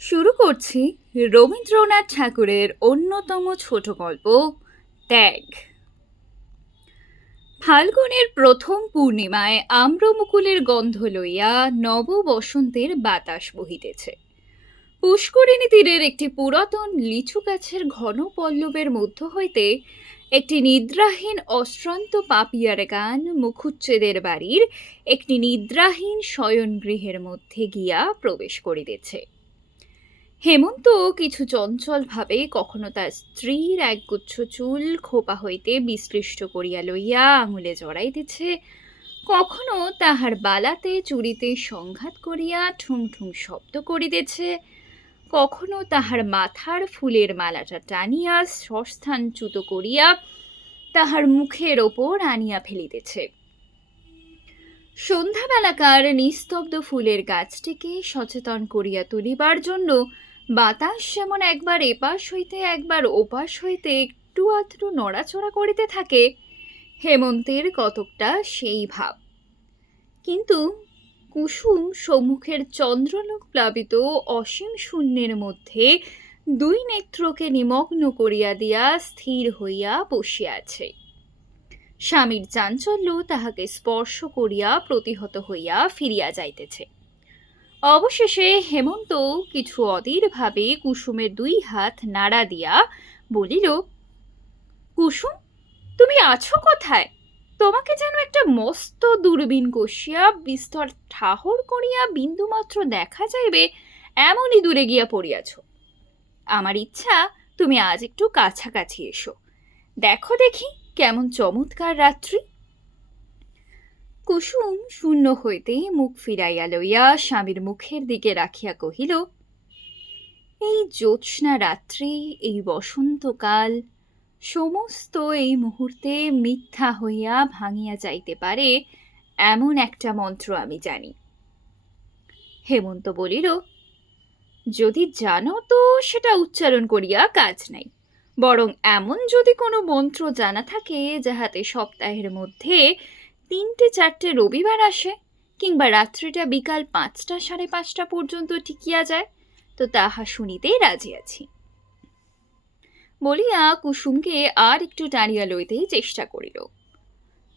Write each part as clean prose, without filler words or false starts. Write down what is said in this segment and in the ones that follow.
শুরু করছি রবীন্দ্রনাথ ঠাকুরের অন্যতম ছোট গল্প ত্যাগ। ফাল্গুনের প্রথম পূর্ণিমায় আম্রমুকুলের গন্ধ লইয়া নব বসন্তের বাতাস বহিতেছে। পুষ্করিণী তীরের একটি পুরাতন লিচু গাছের ঘন পল্লবের মধ্য হইতে একটি নিদ্রাহীন অশ্রান্ত পাপিয়ার গান মুখুচ্ছেদের বাড়ির একটি নিদ্রাহীন শয়নগৃহের মধ্যে গিয়া প্রবেশ করিতেছে। হেমন্ত কিছু চঞ্চলভাবে কখনো তার স্ত্রীর একগুচ্ছ চুল খোপা হইতে বিশ্লিষ্ট করিয়া লইয়া আঙুলে জড়াইতেছে, কখনো তাহার বালাতে চুরিতে সংঘাত করিয়া ঠুং ঠুং শব্দ করিতেছে, কখনো তাহার মাথার ফুলের মালাটা টানিয়া স্বস্থানচ্যুত করিয়া তাহার মুখের ওপর আনিয়া ফেলিতেছে। সন্ধ্যাবেলাকার নিস্তব্ধ ফুলের গাছটিকে সচেতন করিয়া তুলিবার জন্য বাতাস যেমন একবার এপাশ হইতে একবার ওপাশ হইতে একটু আধটু নড়াচড়া করিতে থাকে, হেমন্তের কতকটা সেই ভাব। কিন্তু কুসুম সম্মুখের চন্দ্রলোক প্লাবিত অসীম শূন্যের মধ্যে দুই নেত্রকে নিমগ্ন করিয়া দিয়া স্থির হইয়া বসিয়া আছে। স্বামীর চাঞ্চল্য তাহাকে স্পর্শ করিয়া প্রতিহত হইয়া ফিরিয়া যাইতেছে। অবশেষে হেমন্ত কিছু অধীর ভাবে কুসুমের দুই হাত নাড়া দিয়া বলিল, কুসুম, তুমি আছো কোথায়? তোমাকে যেন একটা মস্ত দূরবীন কষিয়া বিস্তর ঠাহর করিয়া বিন্দুমাত্র দেখা যাইবে এমনই দূরে গিয়া পড়িয়াছ। আমার ইচ্ছা তুমি আজ একটু কাছাকাছি এসো, দেখো দেখি কেমন চমৎকার রাত্রি। কুসুম শূন্য হইতে মুখ ফিরাইয়া লইয়া স্বামীর মুখের দিকে রাখিয়া কহিল, এই জ্যোৎস্না রাত্রি, এই বসন্তকাল, সমস্ত এই মুহূর্তে মিথ্যা হইয়া ভাঙিয়া যাইতে পারে এমন একটা মন্ত্র আমি জানি। হেমন্ত বলিল, যদি জানো তো সেটা উচ্চারণ করিয়া কাজ নাই, বরং এমন যদি কোনো মন্ত্র জানা থাকে যাহাতে সপ্তাহের মধ্যে 3-4 রবিবার আসে, কিংবা রাত্রিটা বিকাল 5টা 5:30 পর্যন্ত টিকিয়া যায়, তো তাহা শুনিতেই রাজি আছি। বলিয়া কুসুমকে আর একটু টানিয়া লইতে চেষ্টা করিল।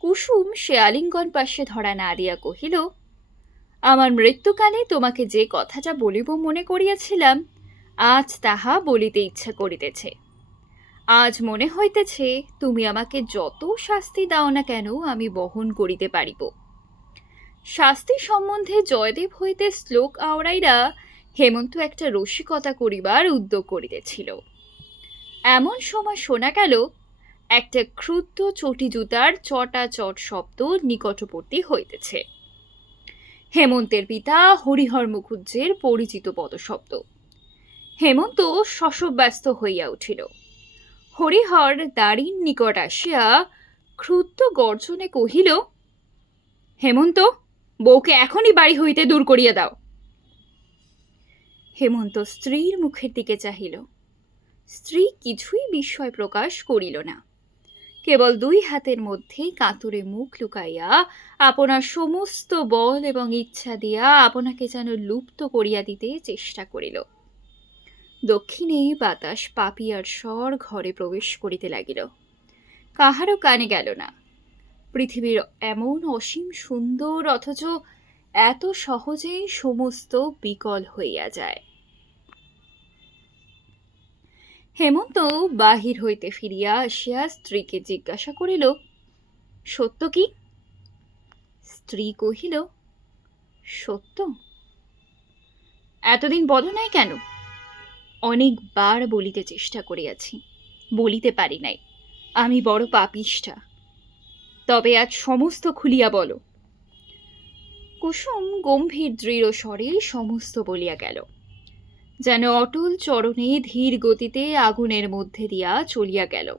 কুসুম সে আলিঙ্গন পাশে ধরা না দিয়া কহিল, আমার মৃত্যুকালে তোমাকে যে কথাটা বলিব মনে করিয়াছিলাম, আজ তাহা বলিতে ইচ্ছা করিতেছে। আজ মনে হইতেছে তুমি আমাকে যত শাস্তি দাও না কেন আমি বহন করিতে পারিব। শাস্তি সম্বন্ধে জয়দেব হইতে শ্লোক আওড়াইরা হেমন্ত একটা রসিকতা করিবার উদ্যোগ করিতেছিল। এমন সময় শোনা গেল একটা ক্ষুদ্র চটি জুতার চটাচট শব্দ নিকটবর্তী হইতেছে। হেমন্তের পিতা হরিহর মুখুজ্জের পরিচিত পদশব্দ। হেমন্ত শশব্যস্ত হইয়া উঠিল। হরিহর দাড়ির নিকট আসিয়া ক্ষুদ্র গর্জনে কহিল, হেমন্ত, বউকে এখনই বাড়ি হইতে দূর করিয়া দাও। হেমন্ত স্ত্রীর মুখের দিকে চাহিল। স্ত্রী কিছুই বিস্ময় প্রকাশ করিল না, কেবল দুই হাতের মধ্যে কাতরে মুখ লুকাইয়া আপনার সমস্ত বল এবং ইচ্ছা দিয়া আপনাকে যেন লুপ্ত করিয়া দিতে চেষ্টা করিল। দক্ষিণে বাতাস পাপিয়ার স্বর ঘরে প্রবেশ করিতে লাগিল। কাহারও কানে গেল না। পৃথিবীর এমন অসীম সুন্দর, অথচ এত সহজেই সমস্ত বিকল হইয়া যায়। হেমন্ত বাহির হইতে ফিরিয়া আসিয়া স্ত্রীকে জিজ্ঞাসা করিল, সত্য কি? স্ত্রী কহিল, সত্য। এতদিন বলো নাই কেন? অনেকবার বলিতে চেষ্টা করিয়াছি, বলিতে পারি নাই। আমি বড় পাপিষ্ঠা। তবে আজ সমস্ত খুলিয়া বলো। কুসুম গম্ভীর দৃঢ় স্বরে সমস্ত বলিয়া গেল, যেন অটল চরণে ধীর গতিতে আগুনের মধ্যে দিয়া চলিয়া গেল।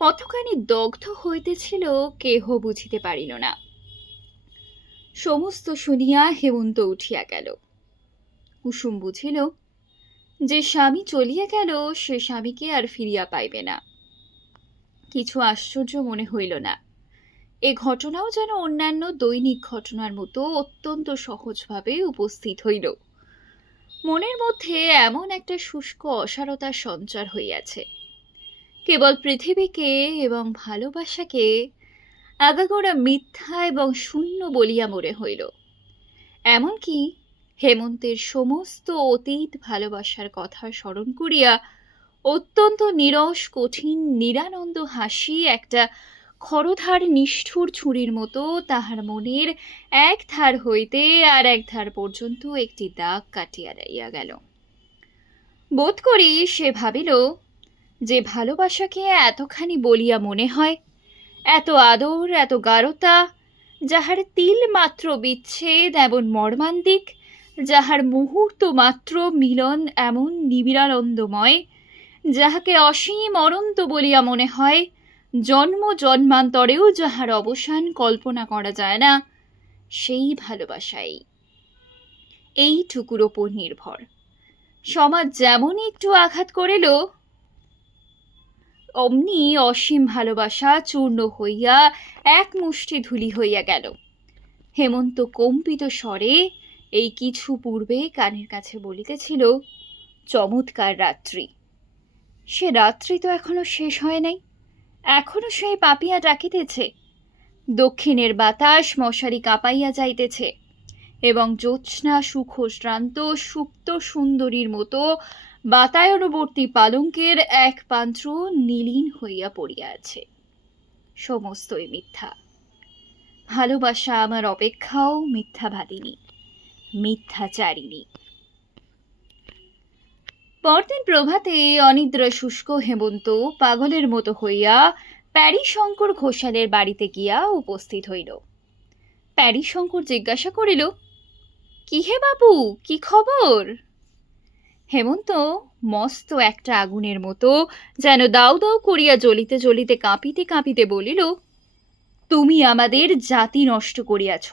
কতখানি দগ্ধ হইতেছিল কেহ বুঝিতে পারিল না। সমস্ত শুনিয়া হেমন্ত উঠিয়া গেল। কুসুম বুঝিল, যে স্বামী চলিয়া গেল সে স্বামীকে আর ফিরিয়া পাইবে না। কিছু আশ্চর্য মনে হইল না। এ ঘটনাও যেন অন্যান্য দৈনিক ঘটনার মতো অত্যন্ত সহজভাবে উপস্থিত হইল। মনের মধ্যে এমন একটা শুষ্ক অসারতার সঞ্চার হইয়াছে, কেবল পৃথিবীকে এবং ভালোবাসাকে আগাগোড়া মিথ্যা এবং শূন্য বলিয়া মনে হইল। এমনকি হেমন্তের সমস্ত অতীত ভালোবাসার কথা স্মরণ করিয়া অত্যন্ত নিরস কঠিন নিরানন্দ হাসি একটা খরধার নিষ্ঠুর ছুরির মতো তাহার মনের এক ধার হইতে আর এক ধার পর্যন্ত একটি দাগ কাটিয়া যাইয়া গেল। বোধ করি সে ভাবিল, যে ভালোবাসাকে এতখানি বলিয়া মনে হয়, এত আদর এত গাঢ়তা, যাহার তিল মাত্র বিচ্ছেদ এমন মর্মান্তিক, যাহার মুহূর্ত মাত্র মিলন এমন নিবিড়ানন্দময়, যাহাকে অসীম অনন্ত বলিয়া মনে হয়, জন্ম জন্মান্তরেও যাহার অবসান কল্পনা করা যায় না, সেই ভালোবাসাই এইটুকুর ওপর নির্ভর। সমাজ যেমনই একটু আঘাত করিল, অমনি অসীম ভালোবাসা চূর্ণ হইয়া এক মুষ্টি ধুলি হইয়া গেল। হেমন্ত কম্পিত স্বরে এই কিছু পূর্বে কানের কাছে বলিতেছিল, চমৎকার রাত্রি। সে রাত্রি তো এখনো শেষ হয় নাই, এখনো সেই পাপিয়া ডাকিতেছে। দক্ষিণের বাতাস মশারি কাঁপাইয়া যাইতেছে এবং জ্যোৎস্না সুখশ্রান্ত সুপ্ত সুন্দরীর মতো বাতায়নবর্তী পালঙ্কের এক প্রান্ত নীলীন হইয়া পড়িয়া আছে। সমস্তই মিথ্যা। ভালোবাসা আমার অপেক্ষাও মিথ্যাবাদিনী, মিথ্যাচারিণী। পরদিন প্রভাতে অনিদ্রা শুষ্ক হেমন্ত পাগলের মতো হইয়া প্যারীশঙ্কর ঘোষালের বাড়িতে গিয়া উপস্থিত হইল। প্যারীশঙ্কর জিজ্ঞাসা করিল, কি হে বাবু, কি খবর? হেমন্ত মস্ত একটা আগুনের মতো যেন দাউ দাউ করিয়া জ্বলিতে জ্বলিতে কাঁপিতে কাঁপিতে বলিল, তুমি আমাদের জাতি নষ্ট করিয়াছ,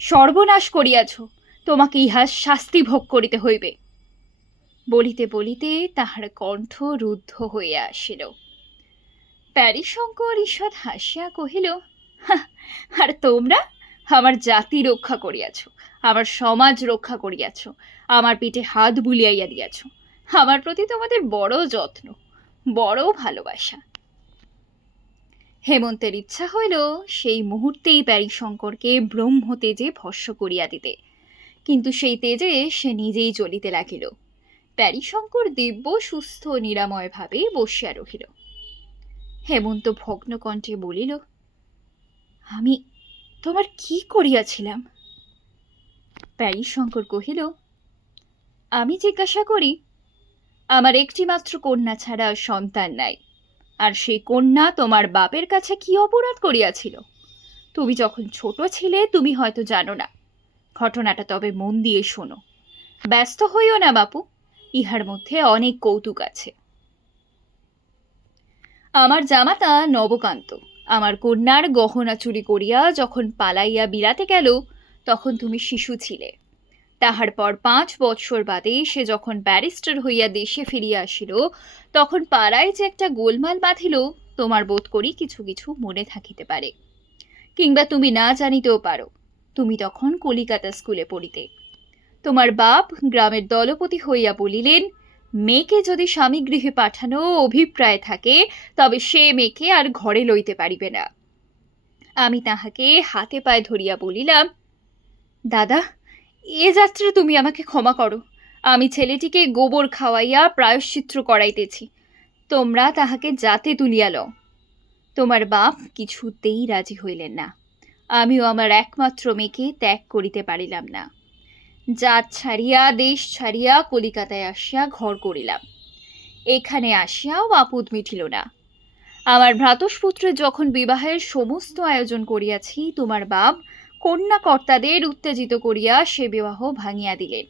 সর্বনাশ করিয়াছ, তোমাকে ইহা শাস্তি ভোগ করিতে হইবে। বলিতে বলিতে তাহার কণ্ঠ রুদ্ধ হইয়া আসিল। প্যারীশঙ্কর ঈষৎ হাসিয়া কহিল, আর তোমরা আমার জাতি রক্ষা করিয়াছ, আমার সমাজ রক্ষা করিয়াছ, আমার পিঠে হাত বুলিয়াইয়া দিয়াছ। আমার প্রতি তোমাদের বড় যত্ন, বড় ভালোবাসা। হেমন্তের ইচ্ছা হইল সেই মুহূর্তেই প্যারীশঙ্করকে ব্রহ্ম তেজে ভস্ম করিয়া দিতে, কিন্তু সেই তেজে সে নিজেই জ্বলিতে লাগিল। প্যারীশঙ্কর দিব্য সুস্থ নিরাময় ভাবে বসিয়া রহিল। হেমন্ত ভগ্ন কণ্ঠে বলিল, আমি তোমার কি করিয়াছিলাম? প্যারীশঙ্কর কহিল, আমি জিজ্ঞাসা করি, আমার একটি মাত্র কন্যা ছাড়া সন্তান নাই, আর সেই কন্যা তোমার বাপের কাছে কি অপরাধ করিয়াছিল? তুমি যখন ছোট ছিলে তুমি হয়তো জানো না। ঘটনাটা তবে মন দিয়ে শোনো। ব্যস্ত হইও না বাপু, ইহার মধ্যে অনেক কৌতুক আছে। আমার জামাতা নবকান্ত আমার কন্যার গহনা চুরি করিয়া যখন পালাইয়া বিলাতে গেল, তখন তুমি শিশু ছিলে। তাহার পর 5 বৎসর বাদে সে যখন ব্যারিস্টার হইয়া দেশে ফিরিয়া আসিল, তখন পাড়ায় যে একটা গোলমাল বাঁধিল, তোমার বোধ করি কিছু কিছু মনে থাকিতে পারে, কিংবা তুমি না জানিতেও পারো। তুমি তখন কলিকাতা স্কুলে পড়িতে। তোমার বাপ গ্রামের দলপতি হইয়া বলিলেন, মেয়েকে যদি স্বামী গৃহে পাঠানো অভিপ্রায় থাকে, তবে সে মেয়েকে আর ঘরে লইতে পারিবে না। আমি তাহাকে হাতে পায়ে ধরিয়া বলিলাম, দাদা, এ যাত্রা তুমি আমাকে ক্ষমা করো। আমি ছেলেটিকে গোবর খাওয়াইয়া প্রায়শ্চিত্র করাইতেছি, তোমরা তাহাকে জাতে তুলিয়া লও। তোমার বাপ কিছুতেই রাজি হইলেন না। আমিও আমার একমাত্র মেয়েকে ত্যাগ করিতে পারিলাম না। জাত ছাড়িয়া দেশ ছাড়িয়া কলিকাতায় আসিয়া ঘর করিলাম। এখানে আসিয়াও আপদ মিটিল না। আমার ভ্রাতুষ্পুত্রের যখন বিবাহের সমস্ত আয়োজন করিয়াছি, তোমার বাপ কন্যাকর্তাদের উত্তেজিত করিয়া সে বিবাহ ভাঙিয়া দিলেন।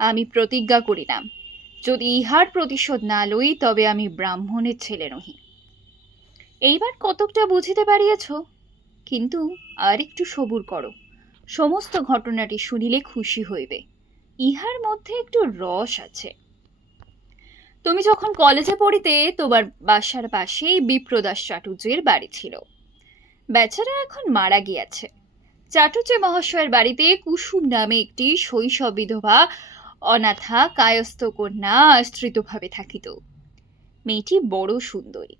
আমি প্রতিজ্ঞা করিলাম, যদি ইহার প্রতিশোধ না লই, তবে আমি ব্রাহ্মণের ছেলে নহি। এইবার কতকটা বুঝিতে পারিয়াছ, কিন্তু আর একটু সবুর করো। সমস্ত ঘটনাটি শুনিলে খুশি হইবে। ইহার মধ্যে একটু রস আছে। তুমি যখন কলেজে পড়িতে, তোমার বাসার পাশেই বিপ্রদাস চাটুর্যের বাড়ি ছিল। বেচারা এখন মারা গিয়াছে। চাটুর্য মহাশয়ের বাড়িতে কুসুম নামে একটি শৈশব বিধবা অনাথা কায়স্থ কন্যা আশ্রিতভাবে থাকিত। মেয়েটি বড় সুন্দরী।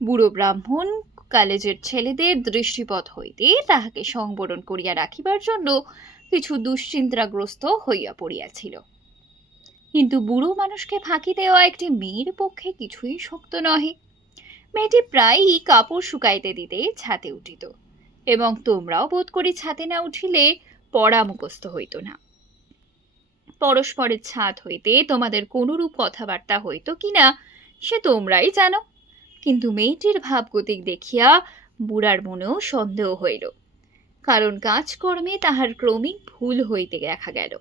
বুড়ো ব্রাহ্মণ কলেজের ছেলেদের দৃষ্টিপথ হইতে তাহাকে সংবরণ করিয়া রাখিবার জন্য কিছু দুশ্চিন্তাগ্রস্ত হইয়া পড়িয়াছিল। কিন্তু বুড়ো মানুষকে ফাঁকি দেওয়া একটি মেয়ের পক্ষে কিছুই শক্ত নহে। মেয়েটি প্রায়ই কাপড় শুকাইতে দিতে ছাতে উঠিত, এবং তোমরাও বোধ করি ছাতে না উঠিলে পড়া মুখস্থ হইত না। পরস্পরের ছাদ হইতে তোমাদের কোনরূপ কথাবার্তা হইত কিনা সে তোমরাই জানো। কিন্তু মেয়েটির ভাবগতিক দেখিয়া বুড়ার মনেও সন্দেহ হইল, কারণ কাজকর্মে তাহার ক্রমিক ভুল হইতে দেখা গেল,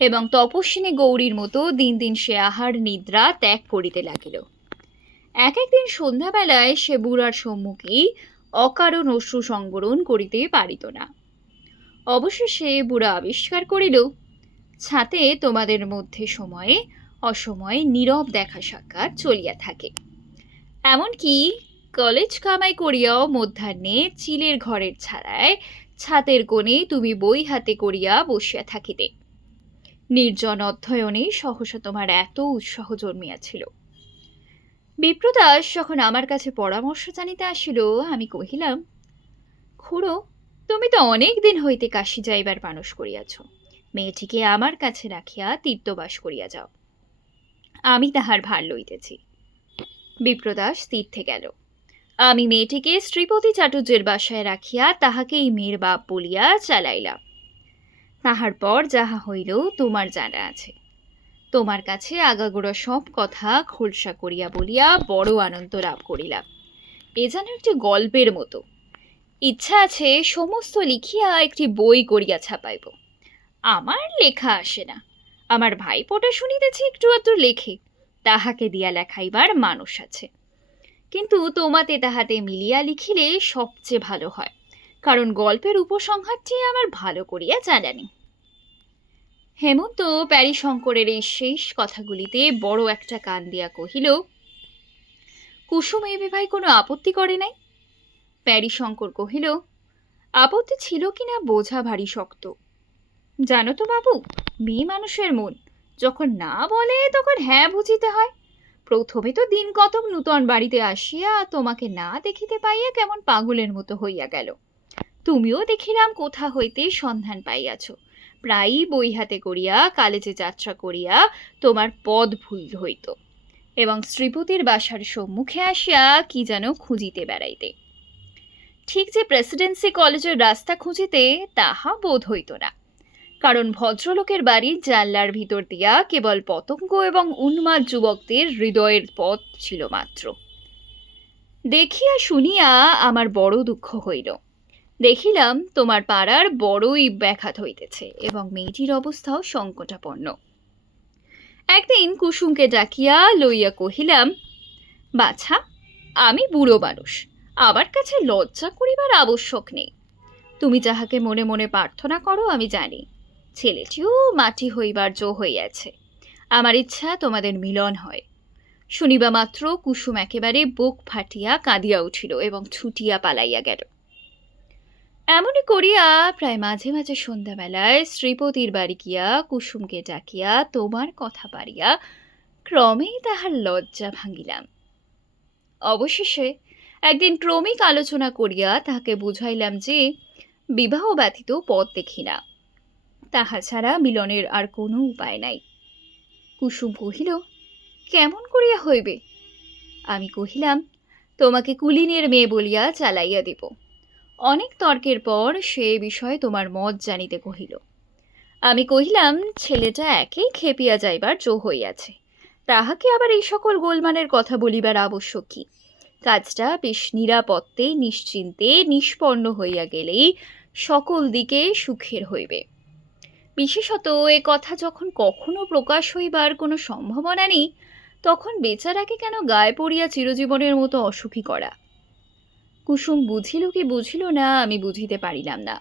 এবং তপস্বিনী গৌরীর মতো দিন দিন সে আহার নিদ্রা ত্যাগ করিতে লাগিল। এক একদিন সন্ধ্যাবেলায় সে বুড়ার সম্মুখেই অকারণ অশ্রু সংবরণ করিতে পারিত না। অবশেষে বুড়া আবিষ্কার করিল, ছাতে তোমাদের মধ্যে সময়ে অসময়ে নীরব দেখা সাক্ষাৎ চলিয়া থাকে। এমনকি কলেজ কামাই করিয়াও মধ্যাহ্নে চিলের ঘরের ছাড়ায় ছাতের কোণে তুমি বই হাতে করিয়া বসিয়া থাকিতে। নির্জন অধ্যয়নে সহসা তোমার এত উৎসাহ জন্মিয়াছিল। বিপ্রদাস যখন আমার কাছে পরামর্শ জানিতে আসিল, আমি কহিলাম, খুড়ো, তুমি তো অনেক দিন হইতে কাশী যাইবার মানস করিয়াছ। মেয়েটিকে আমার কাছে রাখিয়া তীর্থবাস করিয়া যাও, আমি তাহার ভার লইতেছি। বিপ্রদাস তীর্থে গেল। আমি মেয়েটিকে শ্রীপতি চাটুর্যের বাসায় রাখিয়া তাহাকে এই মেয়ের বাপ বলিয়া চালাইলাম। তাহার পর যাহা হইল তোমার জানা আছে। তোমার কাছে আগাগোড়া সব কথা খোলসা করিয়া বলিয়া বড় আনন্দ লাভ করিলাম। এ যেন একটি গল্পের মতো। ইচ্ছা আছে সমস্ত লিখিয়া একটি বই করিয়া ছাপাইব। আমার লেখা আসে না, আমার ভাইপোটা শুনিতেছি একটু আধটু লেখে, তাহাকে দিয়া লেখাইবার মানুষ আছে। কিন্তু তোমাতে তাহাতে মিলিয়া লিখিলে সবচেয়ে ভালো হয়, কারণ গল্পের উপসংহারটি আমার ভালো করিয়া জানা নেই। হেমন্ত প্যারীশঙ্করের এই শেষ কথাগুলিতে বড় একটা কান দিয়া কহিল, কুসুম এই বিবাহে কোনো আপত্তি করে নাই? প্যারীশঙ্কর কহিল, আপত্তি ছিল কিনা বোঝা ভারী শক্ত। জানো তো বাবু, মেয়ে মানুষের মন যখন না বলে তখন হ্যাঁ বুঝিতে হয়। প্রথমে তো দিন কতক নূতন বাড়িতে আসিয়া তোমাকে না দেখিতে পাইয়া কেমন পাগলের মতো হইয়া গেল। তুমিও দেখিলাম কোথা হইতে সন্ধান পাইয়াছ, প্রায়ই বই হাতে করিয়া কলেজে যাত্রা করিয়া তোমার পদ ভুল হইত, এবং শ্রীপতির বাসার সম্মুখে আসিয়া কি যেন খুঁজিতে বেড়াইতে। ঠিক যে প্রেসিডেন্সি কলেজের রাস্তা খুঁজিতে তাহা বোধ হইত না, কারণ ভদ্রলোকের বাড়ির জানলার ভিতর দিয়া কেবল পতঙ্গ এবং উন্মাদ যুবকদের হৃদয়ের পথ ছিল মাত্র। দেখিয়া শুনিয়া আমার বড় দুঃখ হইল। দেখিলাম তোমার পাড়ার বড়ই ব্যাঘাত হইতেছে, এবং মেয়েটির অবস্থাও সংকটাপন্ন। একদিন কুসুমকে ডাকিয়া লইয়া কহিলাম, বাছা, আমি বুড়ো মানুষ, আমার কাছে লজ্জা করিবার আবশ্যক নেই। তুমি যাহাকে মনে মনে প্রার্থনা করো আমি জানি, ছেলেটিও মাটি হইবার জো হইয়াছে। আমার ইচ্ছা তোমাদের মিলন হয়। শুনিবা মাত্র কুসুম একেবারে বুক ফাটিয়া কাঁদিয়া উঠিল এবং ছুটিয়া পালাইয়া গেল। এমনই করিয়া প্রায় মাঝে মাঝে সন্ধ্যাবেলায় শ্রীপতির বাড়ি গিয়া কুসুমকে ডাকিয়া তোমার কথা পারিয়া ক্রমেই তাহার লজ্জা ভাঙিলাম। অবশেষে একদিন ক্রমিক আলোচনা করিয়া তাহাকে বুঝাইলাম যে বিবাহ ব্যতীত পথ দেখি না, তাহা ছাড়া মিলনের আর কোনো উপায় নাই। কুসুম কহিল, কেমন করিয়া হইবে? আমি কহিলাম, তোমাকে কুলীনের মেয়ে বলিয়া চালাইয়া দিব। অনেক তর্কের পর সে বিষয়ে তোমার মত জানিতে কহিল। আমি কহিলাম, ছেলেটা একেই খেপিয়া যাইবার জো হইয়াছে, তাহাকে আবার এই সকল গোলমালের কথা বলিবার আবশ্যক কি? কাজটা বেশ নিরাপত্তে নিশ্চিন্তে নিষ্পন্ন হইয়া গেলেই সকল দিকে সুখের হইবে। বিশেষত এ কথা যখন কখনো প্রকাশ হইবার কোনো সম্ভাবনা নেই, তখন বেচারাকে কেন গায়ে পড়িয়া চিরজীবনের মতো অসুখী করা? কুসুম বুঝিল কি বুঝিল না আমি বুঝিতে পারিলাম না।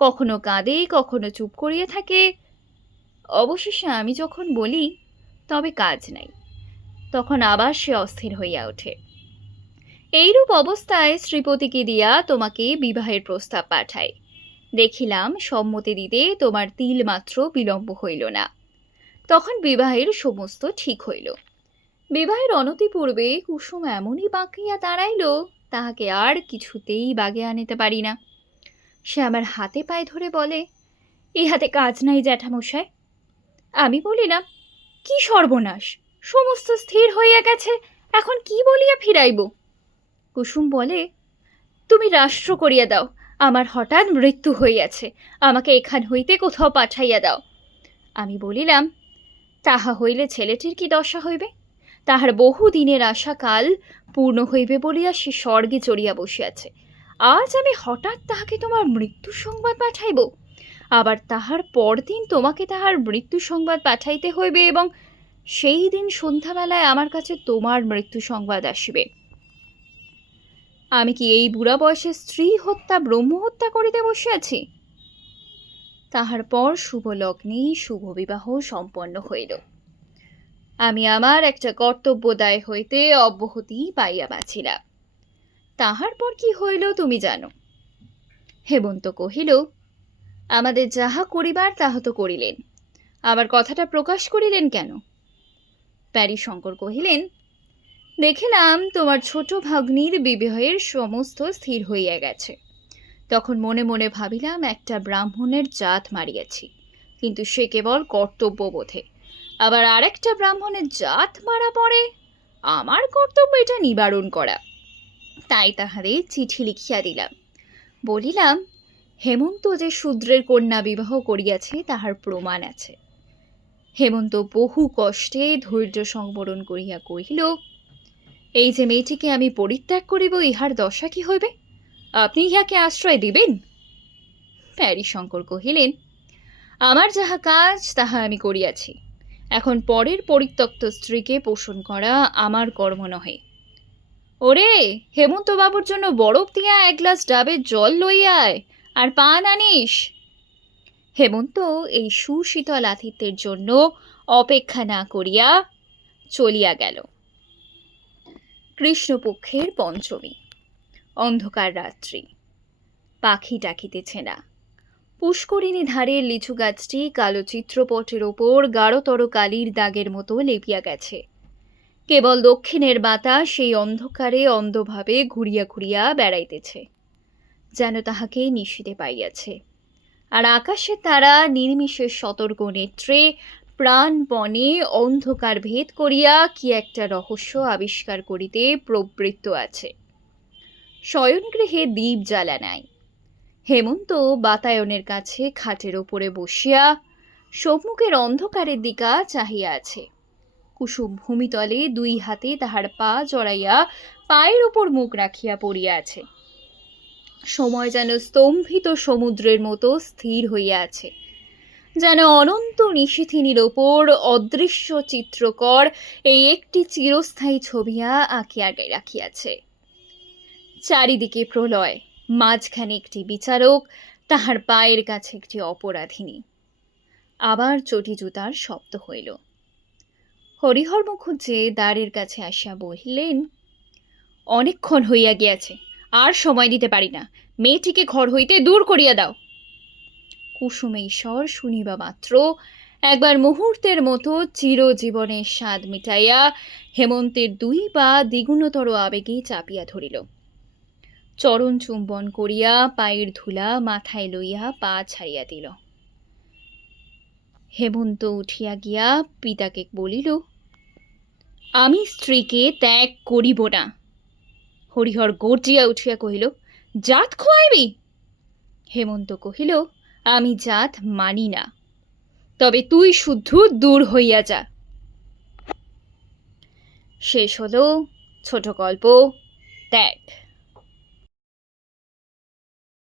কখনো কাঁদে, কখনো চুপ করিয়া থাকে। অবশেষে আমি যখন বলি তবে কাজ নাই, তখন আবার সে অস্থির হইয়া ওঠে। এইরূপ অবস্থায় শ্রীপতিকে দিয়া তোমাকে বিবাহের প্রস্তাব পাঠাই। দেখিলাম সম্মতি দিতে তোমার তিল মাত্র বিলম্ব হইল না। তখন বিবাহের সমস্ত ঠিক হইল। বিবাহের অনতিপূর্বে কুসুম এমনই বাঁকিয়া দাঁড়াইল, তাহাকে আর কিছুতেই বাগে আনিতে পারি না। সে আমার হাতে পায়ে ধরে বলে, ইহাতে কাজ নাই জ্যাঠামশাই। আমি বলিলাম, কি সর্বনাশ, সমস্ত স্থির হইয়া গেছে, এখন কি বলিয়া ফিরাইব? কুসুম বলে, তুমি রাষ্ট্র করিয়া দাও, আমার হঠাৎ মৃত্যু হইয়াছে, আমাকে এখান হইতে কোথাও পাঠাইয়া দাও। আমি বলিলাম, তাহা হইলে ছেলেটির কি দশা হইবে? তাহার বহু দিনের আশা কাল পূর্ণ হইবে বলিয়া সে স্বর্গে চড়িয়া বসিয়াছে। আজ আমি হঠাৎ তাহাকে তোমার মৃত্যু সংবাদ পাঠাইব, আবার তাহার পরদিন তোমাকে তাহার মৃত্যু সংবাদ পাঠাইতে হইবে, এবং সেই দিন সন্ধ্যাবেলায় আমার কাছে তোমার মৃত্যু সংবাদ আসিবে। আমি কি এই বুড়া বয়সে স্ত্রী হত্যা ব্রহ্মহত্যা করিতে বসিয়াছি? তাহার পর শুভ লগ্নেই শুভ বিবাহ সম্পন্ন হইল। আমি আমার একটা কর্তব্যদায় হইতে অব্যাহতি পাইয়া বাঁচিলাম। তাহার পর কি হইল তুমি জানো। হেমন্ত কহিল, আমাদের যাহা করিবার তাহা তো করিলেন, আবার কথাটা প্রকাশ করিলেন কেন? প্যারীশঙ্কর কহিলেন, দেখিলাম তোমার ছোট ভাগ্নির বিবাহের সমস্ত স্থির হইয়া গেছে। তখন মনে মনে ভাবিলাম একটা ব্রাহ্মণের জাত মারিয়াছি, কিন্তু সে কেবল কর্তব্যবোধে। আবার আরেকটা ব্রাহ্মণের জাত মারা পড়ে, আমার কর্তব্য এটা নিবারণ করা। তাই তাহাদের চিঠি লিখিয়া দিলাম। বলিলাম, হেমন্ত যে শূদ্রের কন্যা বিবাহ করিয়াছে তাহার প্রমাণ আছে। হেমন্ত বহু কষ্টে ধৈর্য সংবরণ করিয়া কহিল, এই যে মেয়েটিকে আমি পরিত্যাগ করিব, ইহার দশা কি হইবে? আপনি ইহাকে আশ্রয় দিবেন? প্যারীশঙ্কর কহিলেন, আমার যাহা কাজ তাহা আমি করিয়াছি, এখন পরের পরিত্যক্ত স্ত্রীকে পোষণ করা আমার কর্ম নহে। ওরে, হেমন্ত বাবুর জন্য বরফ দিয়া এক গ্লাস ডাবের জল লইয়া আয়, আর পান আনিস। হেমন্ত এই সুশীতল আতিথ্যের জন্য অপেক্ষা না করিয়া চলিয়া গেল। কৃষ্ণপক্ষের পঞ্চমী, অন্ধকার রাত্রি, পাখি ডাকিতেছে না। পুষ্করিণী ধারের লিচু গাছটি কালো চিত্রপটের ওপর গাঢ়তর কালির দাগের মতো লেপিয়া গেছে। কেবল দক্ষিণের বাতাস সেই অন্ধকারে অন্ধভাবে ঘুরিয়া ঘুরিয়া বেড়াইতেছে, যেন তাহাকে নিশিতে পাইয়াছে। আর আকাশের তারা নির্মিষের সতর্ক নেত্রে প্রাণপণে অন্ধকার ভেদ করিয়া কি একটা রহস্য আবিষ্কার করিতে প্রবৃত্ত আছে। শয়নগৃহে দীপ জ্বালা নাই। হেমন্ত বাতায়নের কাছে খাটের ওপরে বসিয়া সম্মুখের অন্ধকারের দিকা চাহিয়া আছে। কুসুম ভূমিতলে দুই হাতে তাহার পা জড়াইয়া পায়ের ওপর মুখ রাখিয়া পড়িয়া আছে। সময় যেন স্তম্ভিত সমুদ্রের মতো স্থির হইয়া আছে, যেন অনন্ত নিশীথিনীর ওপর অদৃশ্য চিত্রকর এই একটি চিরস্থায়ী ছবিয়া আঁকিয়া রাখিয়াছে। চারিদিকে প্রলয়, মাঝখানে একটি বিচারক, তাহার পায়ের কাছে একটি অপরাধিনী। আবার চটি জুতার শব্দ হইল। হরিহর মুখুজ্জে দ্বারের কাছে আসিয়া বলিলেন, অনেকক্ষণ হইয়া গিয়াছে, আর সময় দিতে পারি না, মেয়েটিকে ঘর হইতে দূর করিয়া দাও। কুসুমের স্বর শুনিবা মাত্র একবার মুহূর্তের মতো চিরজীবনের স্বাদ মিটাইয়া হেমন্তের দুই পা দ্বিগুণতর আবেগে চাপিয়া ধরিল। চরণ চুম্বন করিয়া পায়ের ধুলা মাথায় লইয়া পা ছাড়িয়া দিল। হেমন্ত উঠিয়া গিয়া পিতাকে বলিল, আমি স্ত্রীকে ত্যাগ করিব না। হরিহর গর্জিয়া উঠিয়া কহিল, জাত খোয়াইবি? হেমন্ত কহিল, আমি জাত মানি না, তবে তুই শুদ্ধ দূর হইয়া যা। শেষ হলো ছোট গল্প ত্যাগ।